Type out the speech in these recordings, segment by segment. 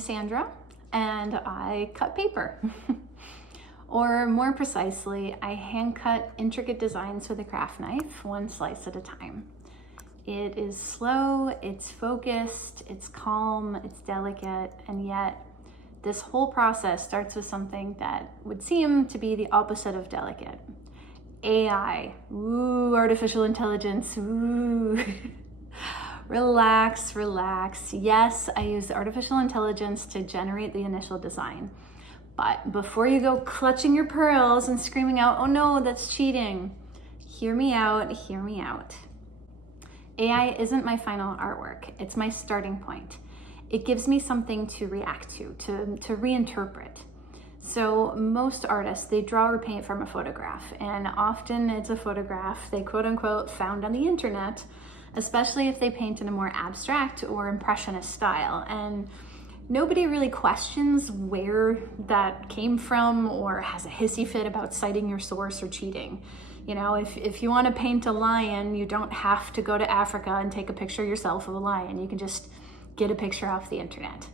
Sandra, and I cut paper. Or more precisely, I hand cut intricate designs with a craft knife, one slice at a time. It is slow, it's focused, it's calm, it's delicate, and yet this whole process starts with something that would seem to be the opposite of delicate. AI, ooh, artificial intelligence, ooh. Relax, relax. Yes, I use artificial intelligence to generate the initial design. But before you go clutching your pearls and screaming out, oh no, that's cheating, hear me out, hear me out. AI isn't my final artwork, it's my starting point. It gives me something to react to reinterpret. So most artists, they draw or paint from a photograph, and often it's a photograph they quote unquote found on the internet, especially if they paint in a more abstract or impressionist style. And nobody really questions where that came from or has a hissy fit about citing your source or cheating. You know, if you want to paint a lion, you don't have to go to Africa and take a picture yourself of a lion. You can just get a picture off the internet.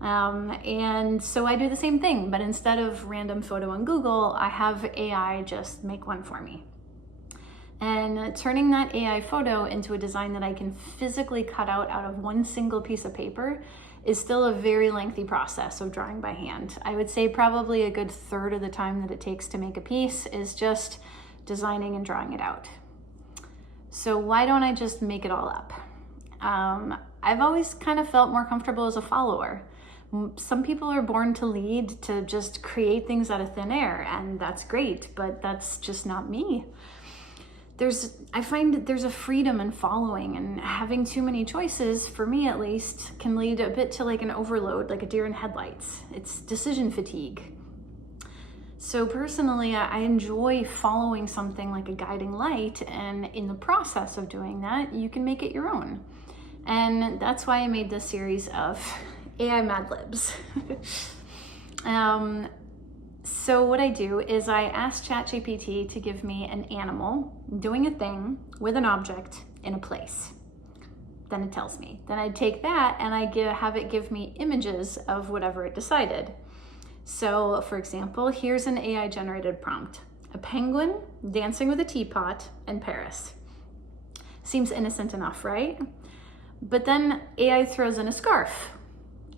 And so I do the same thing, but instead of random photo on Google, I have AI just make one for me. And turning that AI photo into a design that I can physically cut out of one single piece of paper is still a very lengthy process of drawing by hand. I would say probably a good third of the time that it takes to make a piece is just designing and drawing it out. So why don't I just make it all up? I've always kind of felt more comfortable as a follower. Some people are born to lead, to just create things out of thin air, and that's great, but that's just not me. I find there's a freedom in following, and having too many choices, for me at least, can lead a bit to like an overload, like a deer in headlights. It's decision fatigue. So personally, I enjoy following something like a guiding light, and in the process of doing that, you can make it your own. And that's why I made this series of AI Mad Libs. So what I do is I ask ChatGPT to give me an animal doing a thing with an object in a place. Then it tells me. Then I take that and I have it give me images of whatever it decided. So for example, here's an AI generated prompt. A penguin dancing with a teapot in Paris. Seems innocent enough, right? But then AI throws in a scarf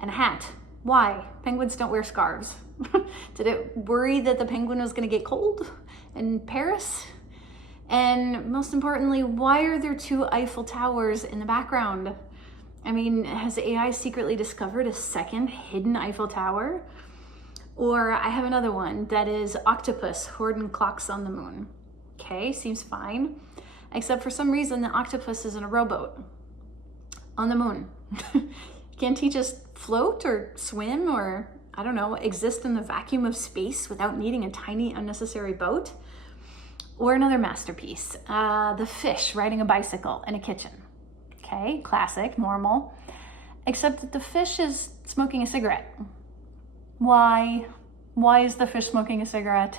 and a hat. Why? Penguins don't wear scarves. Did it worry that the penguin was going to get cold in Paris? And most importantly, why are there two Eiffel Towers in the background? I mean, has AI secretly discovered a second hidden Eiffel Tower? Or I have another one that is octopus hoarding clocks on the moon. Okay, seems fine. Except for some reason, the octopus is in a rowboat on the moon. Can't he just float or swim or, I don't know, exist in the vacuum of space without needing a tiny unnecessary boat? Or another masterpiece, the fish riding a bicycle in a kitchen. Okay, classic, normal. Except that the fish is smoking a cigarette. Why? Why is the fish smoking a cigarette?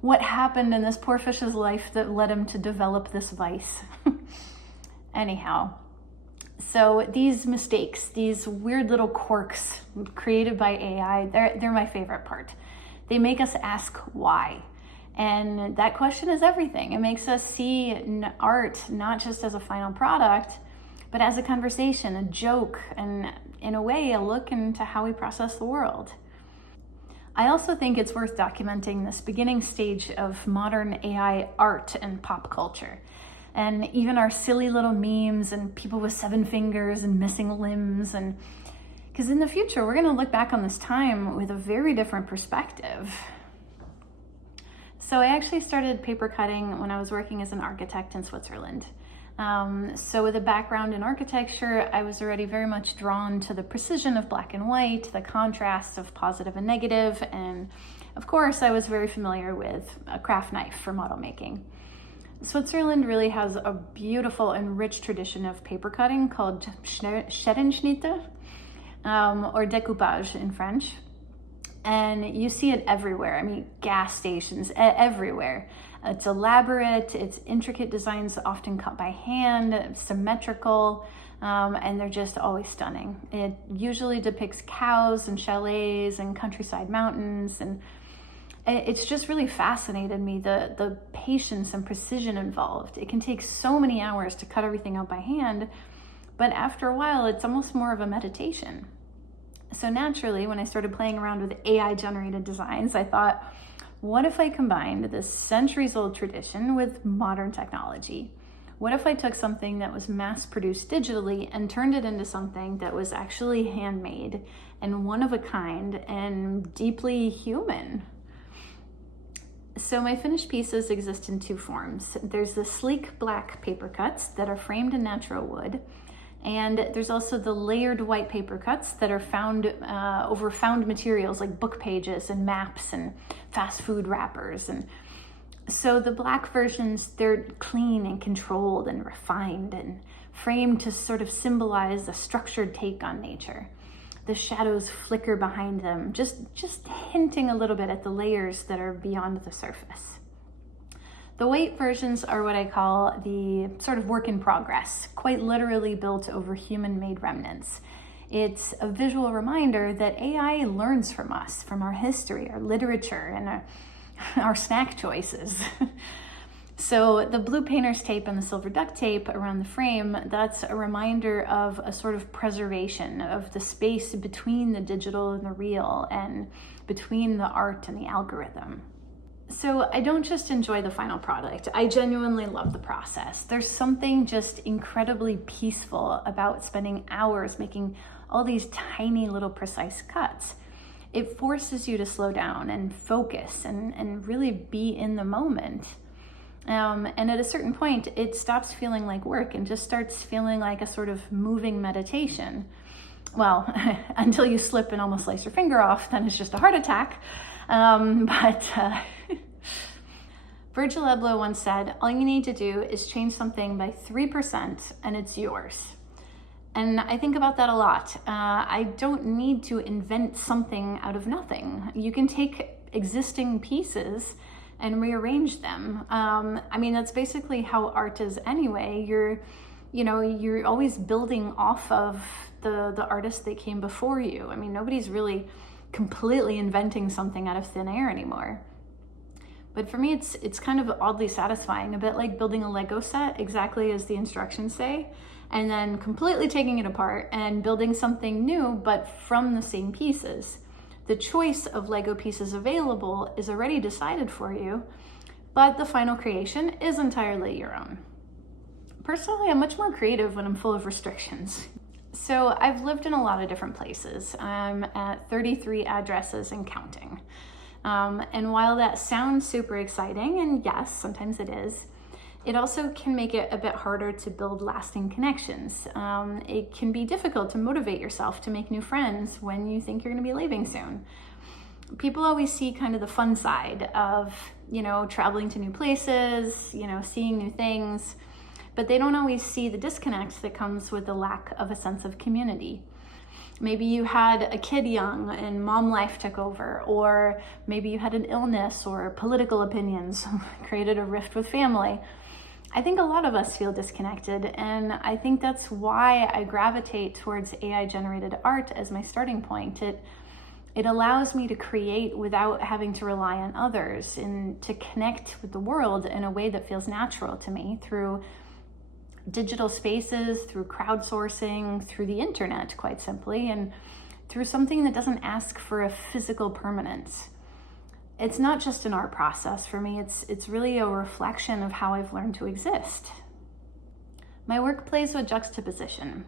What happened in this poor fish's life that led him to develop this vice? Anyhow. So these mistakes, these weird little quirks created by AI, they're my favorite part. They make us ask why. And that question is everything. It makes us see art not just as a final product, but as a conversation, a joke, and in a way, a look into how we process the world. I also think it's worth documenting this beginning stage of modern AI art and pop culture. And even our silly little memes and people with 7 fingers and missing limbs. And because in the future, we're going to look back on this time with a very different perspective. So I actually started paper cutting when I was working as an architect in Switzerland. So with a background in architecture, I was already very much drawn to the precision of black and white, the contrasts of positive and negative, and of course, I was very familiar with a craft knife for model making. Switzerland really has a beautiful and rich tradition of paper cutting called Scherenschnitte, or découpage in French. And you see it everywhere. I mean, gas stations, everywhere. It's elaborate, it's intricate designs often cut by hand, symmetrical. and they're just always stunning. It usually depicts cows and chalets and countryside mountains, and it's just really fascinated me, the patience and precision involved. It can take so many hours to cut everything out by hand, but after a while, it's almost more of a meditation. So naturally, when I started playing around with AI-generated designs, I thought, what if I combined this centuries-old tradition with modern technology? What if I took something that was mass-produced digitally and turned it into something that was actually handmade and one of a kind and deeply human? So my finished pieces exist in two forms. There's the sleek black paper cuts that are framed in natural wood, and there's also the layered white paper cuts that are found over found materials like book pages and maps and fast food wrappers. And so the black versions, they're clean and controlled and refined and framed to sort of symbolize a structured take on nature. The shadows flicker behind them, just hinting a little bit at the layers that are beyond the surface. The white versions are what I call the sort of work in progress, quite literally built over human-made remnants. It's a visual reminder that AI learns from us, from our history, our literature, and our snack choices. So the blue painter's tape and the silver duct tape around the frame, that's a reminder of a sort of preservation of the space between the digital and the real, and between the art and the algorithm. So I don't just enjoy the final product, I genuinely love the process. There's something just incredibly peaceful about spending hours making all these tiny little precise cuts. It forces you to slow down and focus and really be in the moment. And at a certain point, it stops feeling like work and just starts feeling like a sort of moving meditation. Well, until you slip and almost slice your finger off, then it's just a heart attack. Virgil Abloh once said, all you need to do is change something by 3% and it's yours. And I think about that a lot. I don't need to invent something out of nothing. You can take existing pieces and rearrange them. I mean, that's basically how art is anyway. You're always building off of the artists that came before you. I mean, nobody's really completely inventing something out of thin air anymore. But for me, it's kind of oddly satisfying, a bit like building a Lego set exactly as the instructions say, and then completely taking it apart and building something new, but from the same pieces. The choice of Lego pieces available is already decided for you, but the final creation is entirely your own. Personally, I'm much more creative when I'm full of restrictions. So I've lived in a lot of different places. I'm at 33 addresses and counting. And while that sounds super exciting, and yes, sometimes it is, it also can make it a bit harder to build lasting connections. It can be difficult to motivate yourself to make new friends when you think you're going to be leaving soon. People always see kind of the fun side of, traveling to new places, seeing new things, but they don't always see the disconnect that comes with the lack of a sense of community. Maybe you had a kid young and mom life took over, or maybe you had an illness or political opinions created a rift with family. I think a lot of us feel disconnected, and I think that's why I gravitate towards AI-generated art as my starting point. It allows me to create without having to rely on others, and to connect with the world in a way that feels natural to me through digital spaces, through crowdsourcing, through the internet, quite simply, and through something that doesn't ask for a physical permanence. It's not just an art process for me, it's really a reflection of how I've learned to exist. My work plays with juxtaposition,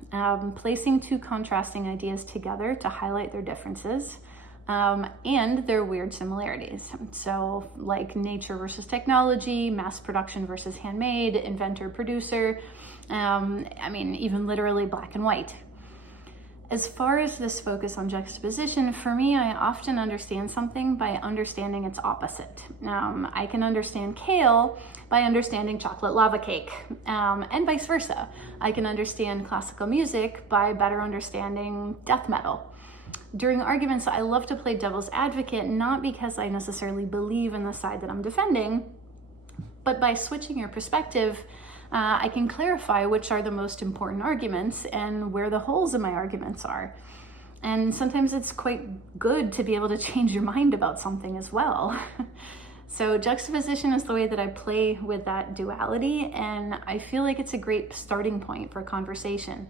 placing two contrasting ideas together to highlight their differences, and their weird similarities. So like nature versus technology, mass production versus handmade, inventor, producer, even literally black and white. As far as this focus on juxtaposition, for me, I often understand something by understanding its opposite. I can understand kale by understanding chocolate lava cake, and vice versa. I can understand classical music by better understanding death metal. During arguments, I love to play devil's advocate, not because I necessarily believe in the side that I'm defending, but by switching your perspective, I can clarify which are the most important arguments and where the holes in my arguments are. And sometimes it's quite good to be able to change your mind about something as well. So juxtaposition is the way that I play with that duality, and I feel like it's a great starting point for conversation.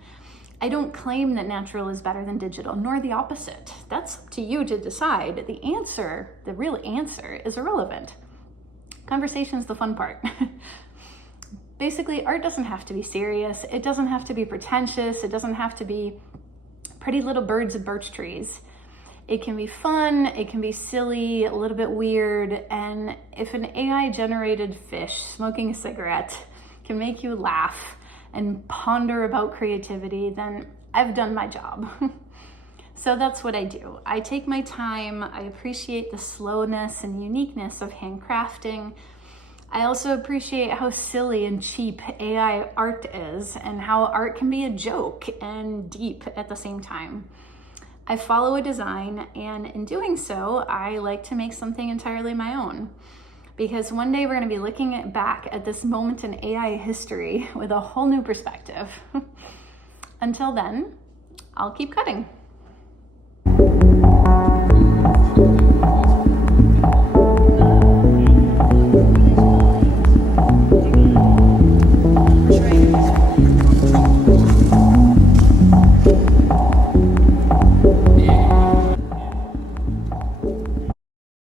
I don't claim that natural is better than digital, nor the opposite. That's up to you to decide. The answer, the real answer, is irrelevant. Conversation is the fun part. Basically, art doesn't have to be serious. It doesn't have to be pretentious. It doesn't have to be pretty little birds of birch trees. It can be fun, it can be silly, a little bit weird, and if an AI-generated fish smoking a cigarette can make you laugh and ponder about creativity, then I've done my job. So that's what I do. I take my time, I appreciate the slowness and uniqueness of handcrafting. I also appreciate how silly and cheap AI art is, and how art can be a joke and deep at the same time. I follow a design, and in doing so, I like to make something entirely my own. Because one day we're going to be looking back at this moment in AI history with a whole new perspective. Until then, I'll keep cutting.